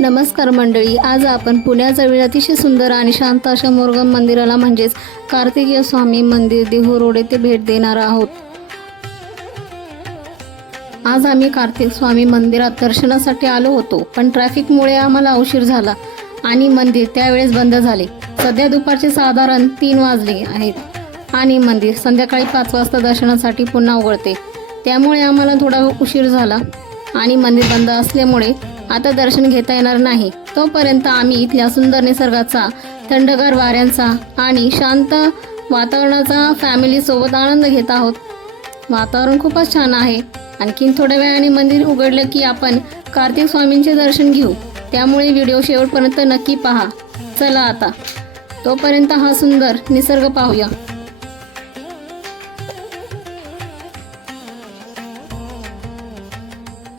नमस्कार मंडळी, आज आपण पुण्याजवळ अतिशय सुंदर आणि शांत अशा मुरुगन मंदिराला म्हणजेच कार्तिकेय स्वामी मंदिर देहू रोड येथे भेट देणार आहोत। आज आम्ही कार्तिक स्वामी मंदिरात दर्शनासाठी आलो होतो, पण ट्रॅफिकमुळे आम्हाला उशीर झाला आणि मंदिर त्यावेळेस बंद झाले। सध्या दुपारचे साधारण 3 वाजले आहेत आणि मंदिर संध्याकाळी 5 वाजता दर्शनासाठी पुन्हा उघडते। त्यामुळे आम्हाला थोडा उशीर झाला आणि मंदिर बंद असल्यामुळे आता दर्शन घेता येणार नाही। तोपर्यंत आम्ही इथल्या सुंदर निसर्गाचा, थंडगार वाऱ्यांचा आणि शांत वातावरणाचा फॅमिली सोबत आनंद घेत आहोत। वातावरण खूपच छान आहे। आणखीन थोड्या वेळाने मंदिर उघडलं की आपण कार्तिक स्वामींचे दर्शन घेऊ, त्यामुळे व्हिडिओ शेवटपर्यंत नक्की पहा। चला आता तोपर्यंत हा सुंदर निसर्ग पाहूया।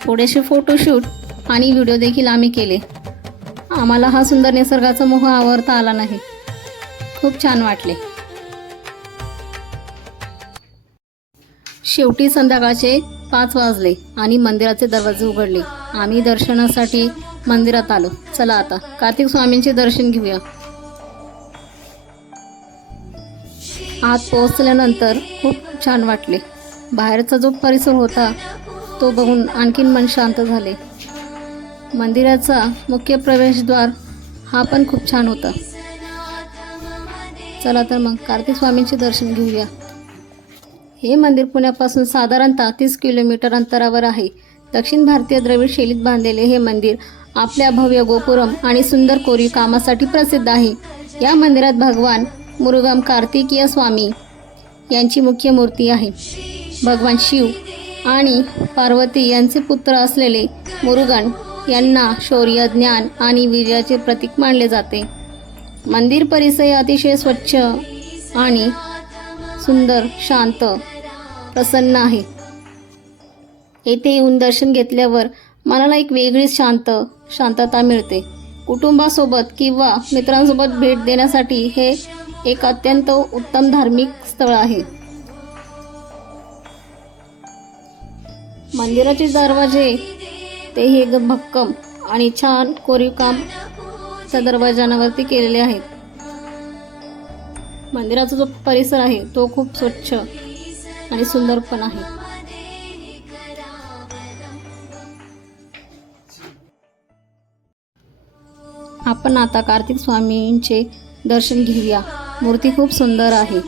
थोडेसे फोटोशूट आणि व्हिडिओ देखील आम्ही केले। आम्हाला हा सुंदर निसर्गाचा मोह आवरता आला नाही, खूप छान वाटले। शेवटी संध्याकाळचे 5 वाजले आणि मंदिराचे दरवाजे उघडले। आम्ही दर्शनासाठी मंदिरात आलो। चला आता कार्तिक स्वामींचे दर्शन घेऊया। आत पोहोचल्यानंतर खूप छान वाटले। बाहेरचा जो परिसर होता तो बघून आणखीन मन शांत झाले। मंदिराचा मुख्य प्रवेशद्वार हा पण खूप छान होता। चला तर मग कार्तिक स्वामींचे दर्शन घेऊया। हे मंदिर पुण्यापासून साधारणतः 30 किलोमीटर अंतरावर आहे। दक्षिण भारतीय द्रविड शैलीत बांधलेले हे मंदिर आपल्या भव्य गोपुरम आणि सुंदर कोरीव कामासाठी प्रसिद्ध आहे। या मंदिरात भगवान मुरुगन कार्तिकेय स्वामी यांची मुख्य मूर्ती आहे। भगवान शिव आणि पार्वती यांचे पुत्र असलेले मुरुगन यांना शौर्य, ज्ञान आणि वीर्याचे प्रतीक मानले जाते। मंदिर परिसर अतिशय स्वच्छ आणि सुंदर, शांत, प्रसन्न आहे। येथे येऊन दर्शन घेतल्यावर मनाला एक वेगळीच शांतता मिळते। कुटुंबासोबत किंवा मित्रांसोबत भेट देण्यासाठी हे एक अत्यंत उत्तम धार्मिक स्थळ आहे। मंदिराचे दरवाजे तेही एकदम भक्कम आणि छान कोरीव काम त्या दरवाजांवरती केलेले आहेत। मंदिराचा जो परिसर आहे तो खूप स्वच्छ आणि सुंदर पण आहे। आपण आता कार्तिक स्वामींचे दर्शन घेऊया। मूर्ती खूप सुंदर आहे।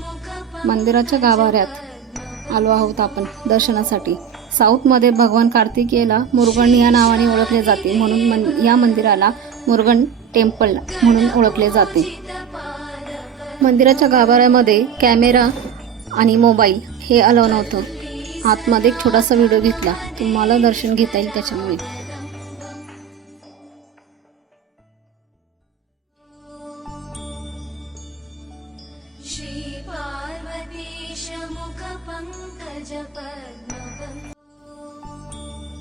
मंदिराच्या गाभाऱ्यात आलो आहोत आपण दर्शनासाठी। साऊथमध्ये भगवान कार्तिकेयला मुरुगन या नावाने ओळखले जाते, म्हणून या मंदिराला मुरुगन टेम्पल म्हणून ओळखले जाते। मंदिराच्या गाभाऱ्यामध्ये कॅमेरा आणि मोबाईल हे अलाउ नव्हतं। आतमध्ये एक छोटासा व्हिडिओ घेतला, तुम्हाला दर्शन घेता येईल त्याच्यामुळे।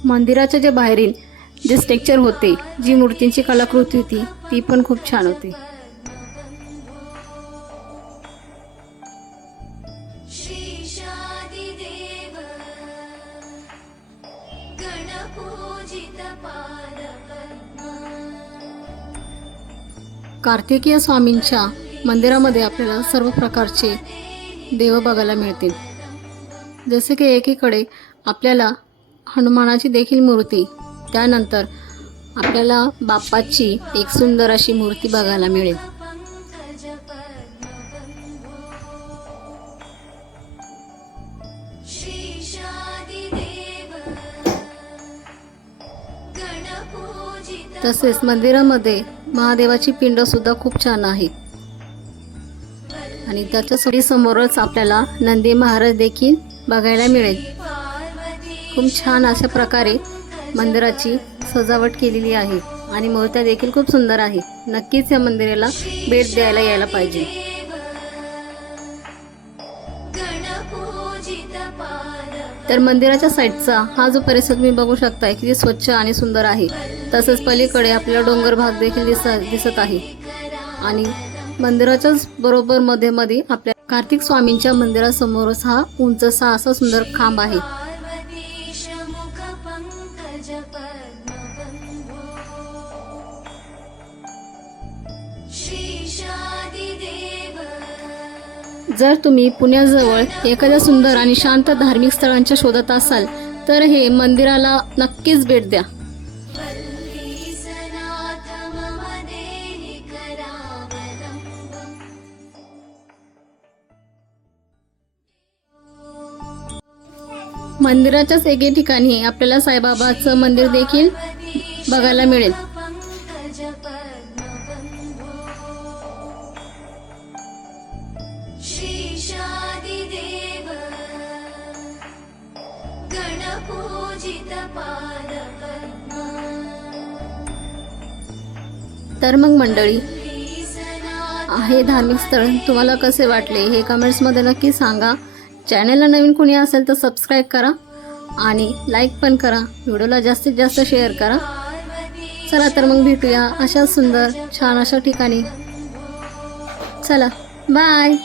मंदिराच्या जे बाहेरील जे स्ट्रक्चर होते, जी मूर्तींची कलाकृती होती ती पण खूप छान होती। कार्तिकेय स्वामींच्या मंदिरामध्ये आपल्याला सर्व प्रकारचे देव बघायला मिळतील। जसे की एकीकडे आपल्याला हनुमानाची देखील मूर्ती, त्यानंतर आपल्याला बाप्पाची एक सुंदर अशी मूर्ती बघायला मिळेल। तसेच मंदिरामध्ये महादेवाची पिंड सुद्धा खूप छान आहे आणि त्याच्या समोरच आपल्याला नंदी महाराज देखील बघायला मिळेल। खूप छान अशा प्रकारे मंदिराची सजावट केलेली आहे आणि मूर्त्या देखील खूप सुंदर आहे। नक्कीच या मंदिराला भेट द्यायला यायला पाहिजे। तर मंदिराच्या साईडचा हा जो परिसर तुम्ही बघू शकताय किती स्वच्छ आणि सुंदर आहे। तसंच पलीकडे आपल्याला डोंगर भाग देखील दिसत आहे आणि मंदिराच्याच बरोबर मध्ये आपल्या कार्तिक स्वामींच्या मंदिरासमोरच हा उंचसा असा सुंदर खांब आहे। जर तुम्ही पुण्याजवळ एखाद्या सुंदर आणि शांत धार्मिक स्थळांच्या शोधात असाल तर हे मंदिराला नक्कीच भेट द्या. मंदिराच्याच एके ठिकाणी आपल्याला साईबाबाचं मंदिर देखील बघायला मिळेल. तर मग मंडळी, हे धार्मिक स्थळ तुम्हाला कसे वाटले हे कमेंट्समध्ये नक्की सांगा. चॅनलला नवीन कोणी असेल तर सबस्क्राईब करा आणि लाईक पण करा. व्हिडिओला जास्तीत जास्त शेअर करा. चला तर मग भेटूया अशा सुंदर छान अशा ठिकाणी. चला बाय.